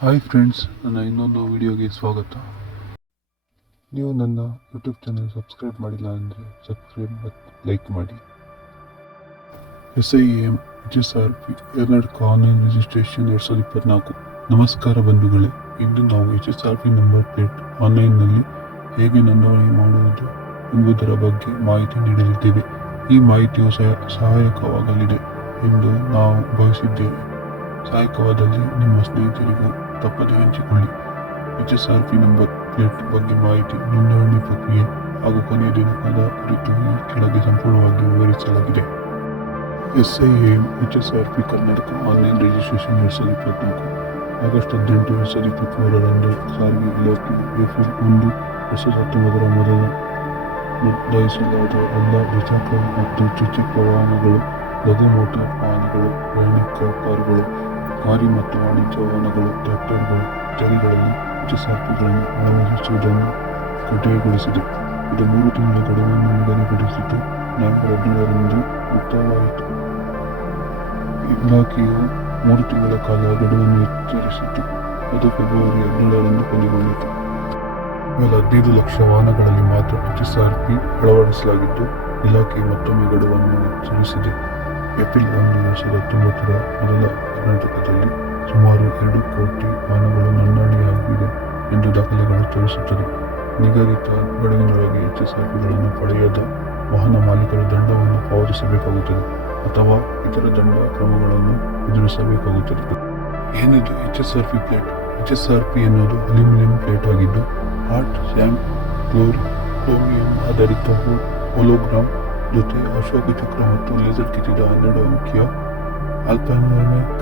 Hi friends, ನನ್ನ ಇನ್ನೊಂದು ವಿಡಿಯೋಗೆ ಸ್ವಾಗತ. ನೀವು ನನ್ನ ಯೂಟ್ಯೂಬ್ ಚಾನಲ್ ಸಬ್ಸ್ಕ್ರೈಬ್ ಮಾಡಿಲ್ಲ ಅಂದರೆ ಸಬ್ಸ್ಕ್ರೈಬ್ ಮತ್ತು ಲೈಕ್ ಮಾಡಿ. SIAM HSRP Karnataka online registration 2024. ನಮಸ್ಕಾರ ಬಂಧುಗಳೇ, ಇಂದು ನಾವು HSRP ನಂಬರ್ ಪ್ಲೇಟ್ ಆನ್ಲೈನ್ನಲ್ಲಿ ಹೇಗೆ ನೋಂದಣಿ ಮಾಡುವುದು ಎಂಬುದರ ಬಗ್ಗೆ ಮಾಹಿತಿ ನೀಡಲಿದ್ದೇವೆ. ಈ ಮಾಹಿತಿಯು ಸಹಾಯಕವಾಗಲಿದೆ ಎಂದು ನಾವು ಭಾವಿಸಿದ್ದೇವೆ. ಸಹಾಯಕವಾದಲ್ಲಿ ನಿಮ್ಮ ಸ್ನೇಹಿತರಿಗೂ ತಪ್ಪದೆ ಹಂಚಿಕೊಳ್ಳಿ. HSRP ನಂಬರ್ ಪ್ಲೇಟ್ ಬಗ್ಗೆ ಮಾಹಿತಿ, ನೋಂದಣಿ ಪ್ರಕ್ರಿಯೆ ಹಾಗೂ ಕೊನೆಯ ದಿನಾಂಕದ ಕುರಿತು ಈ ಕೆಳಗೆ ಸಂಪೂರ್ಣವಾಗಿ ವಿವರಿಸಲಾಗಿದೆ. SIAM HSRP Karnataka online registration 2024. August 18, 2023ರಂದು ಸಾರಿಗೆ ಇಲಾಖೆ ಏಪ್ರಿಲ್ 1, 2019 ಮೊದಲ ನೋಂದಾಯಿಸಲಾದ ಎಲ್ಲ ದ್ವಿಚಕ್ರ ಮತ್ತು ತ್ರಿಚಕ್ರ ವಾಹನಗಳು, ಲಘು ಮೋಟಾರ್ ವಾಹನಗಳು, ಪ್ರಯಾಣಿಕ ಕಾರುಗಳು, ಭಾರಿ ಮತ್ತು ವಾಣಿಜ್ಯ ವಾಹನಗಳು, ಟ್ರ್ಯಾಕ್ಟರ್ಗಳು ಇತ್ಯಾದಿಗಳಲ್ಲಿ HSRPಗಳನ್ನು ಅಳವಡಿಸುವುದನ್ನು ಕಡ್ಡಾಯಗೊಳಿಸಿದೆ. ಇದು 3 ತಿಂಗಳ ಗಡುವನ್ನು ನಿಗದಿಪಡಿಸಿದ್ದು ನವೆಂಬರ್ 17ರಂದು ಮುಕ್ತಾಯವಾಯಿತು. ಇಲಾಖೆಯು 3 ತಿಂಗಳ ಕಾಲ ಗಡುವನ್ನು ಎಚ್ಚರಿಸಿದ್ದು ಅದು ಫೆಬ್ರವರಿ 17ರಂದು ಕೊನೆಗೊಂಡಿತು. ಕೇವಲ 15 ಲಕ್ಷ ವಾಹನಗಳಲ್ಲಿ ಮಾತ್ರ HSRP ಅಳವಡಿಸಲಾಗಿದ್ದು, ಇಲಾಖೆ ಮತ್ತೊಮ್ಮೆ ಗಡುವನ್ನು ಎಚ್ಚರಿಸಿದೆ. ಏಪ್ರಿಲ್ 1, 2019 ಮೊದಲ ಕರ್ನಾಟಕದಲ್ಲಿ ಸುಮಾರು 2 ಕೋಟಿ ವಾಹನಗಳು ನೋಂದಣಿಯಾಗಿವೆ ಎಂದು ದಾಖಲೆಗಳು ತೋರಿಸುತ್ತದೆ. ನಿಗದಿತ ಗಡುವಿನೊಳಗೆ HSRPಗಳನ್ನು ಪಡೆಯದ ವಾಹನ ಮಾಲೀಕರು ದಂಡವನ್ನು ಪಾವತಿಸಬೇಕಾಗುತ್ತದೆ ಅಥವಾ ಇತರ ದಂಡ ಕ್ರಮಗಳನ್ನು ಎದುರಿಸಬೇಕಾಗುತ್ತದೆ. ಏನಿದು HSRP ಪ್ಲೇಟ್? HSRP ಎನ್ನುವುದು ಅಲ್ಯೂಮಿನಿಯಂ ಪ್ಲೇಟ್ ಆಗಿದ್ದು, ಆರ್ಟ್, ಸ್ಯಾಂಪ್, ಕ್ರೋಮಿಯಂ ಆಧಾರಿತ ಹೋಲೋಗ್ರಾಮ್ ಜೊತೆ ಅಶೋಕ ಚಕ್ರ ಮತ್ತು ಲೇಸರ್ ಕಿತ್ತಿದ 12 ಅಂಕಿಯ ಆಲ್ಫಾನ್ಯೂಮೆರಿಕ್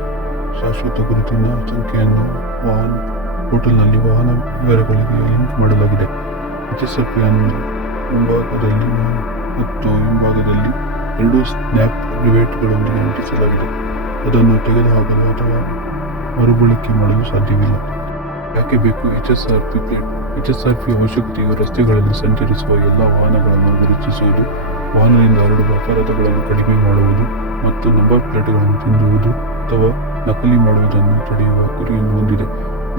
ಶಾಶ್ವತ ಗುರುತಿನ ಸಂಖ್ಯೆಯನ್ನು ಪೋರ್ಟಲ್ನಲ್ಲಿ ವಾಹನ ವಿವರಗಳಿಗೆ ಲಿಂಕ್ ಮಾಡಲಾಗಿದೆ. HSRP ಅನ್ನು ಮುಂಭಾಗದಲ್ಲಿ ಮತ್ತು ಹಿಂಭಾಗದಲ್ಲಿ 2 ಸ್ನ್ಯಾಪ್ ರಿವೇಟ್ಗಳೊಂದಿಗೆ ಅಂಟಿಸಲಾಗಿದೆ. ಅದನ್ನು ತೆಗೆದುಹಾಕಲು ಅಥವಾ ಮರುಬಳಕೆ ಮಾಡಲು ಸಾಧ್ಯವಿಲ್ಲ. ಯಾಕೆ ಬೇಕು HSRP ಪ್ಲೇಟ್? HSRP ಅವಶ್ಯಕತೆಯು ರಸ್ತೆಗಳಲ್ಲಿ ಸಂಚರಿಸುವ ಎಲ್ಲ ವಾಹನಗಳನ್ನು ಗುರುತಿಸುವುದು, ವಾಹನದಿಂದ ಹರಡುವ ಅಪರಾಧಗಳನ್ನು ಕಡಿಮೆ ಮಾಡುವುದು ಮತ್ತು ನಂಬರ್ ಪ್ಲೇಟ್ಗಳನ್ನು ತಿದ್ದುವುದು ಅಥವಾ ನಕಲಿ ಮಾಡುವುದನ್ನು ತಡೆಯುವ ಗುರಿಯನ್ನು ಹೊಂದಿದೆ.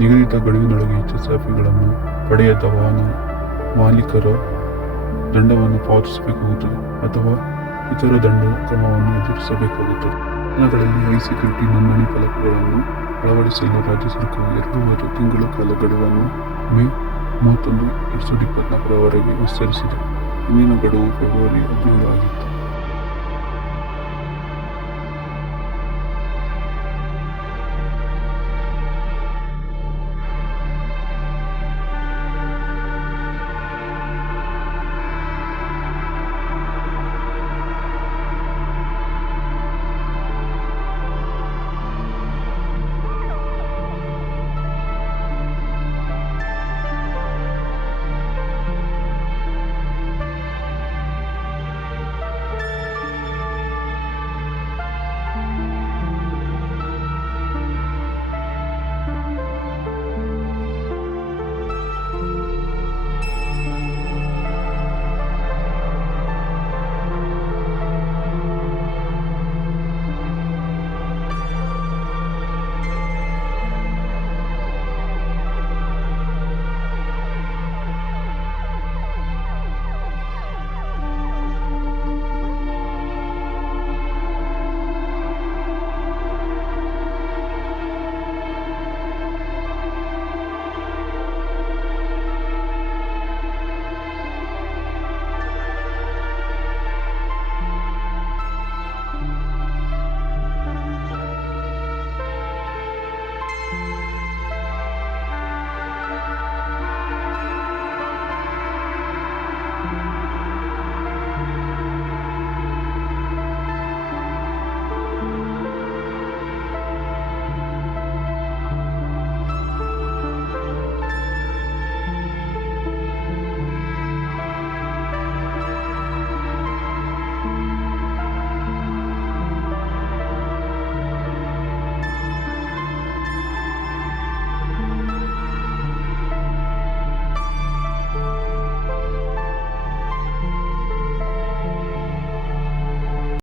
ನಿಗದಿತ ಗಡುವಿನೊಳಗೆ HSRPಗಳನ್ನು ಪಡೆಯದ ವಾಹನ ಮಾಲೀಕರ ದಂಡವನ್ನು ಪಾವತಿಸಬೇಕಾಗುತ್ತದೆ ಅಥವಾ ಇತರ ದಂಡ ಕ್ರಮವನ್ನು ಎದುರಿಸಬೇಕಾಗುತ್ತದೆ. ವಾಹನಗಳಲ್ಲಿ ಹೈ ಸೆಕ್ಯೂರಿಟಿ ನೋಂದಣಿ ಫಲಕಗಳನ್ನು ಅಳವಡಿಸಲು ರಾಜ್ಯ ಸರ್ಕಾರವು 2.5 ತಿಂಗಳ ಕಾಲ ಗಡುವನ್ನು ಮೇ 31, 2024ರವರೆಗೆ ವಿಸ್ತರಿಸಿದೆ. ಹಿಂದಿನ ಗಡುವು ಫೆಬ್ರವರಿ 17 ಆಗಿತ್ತು.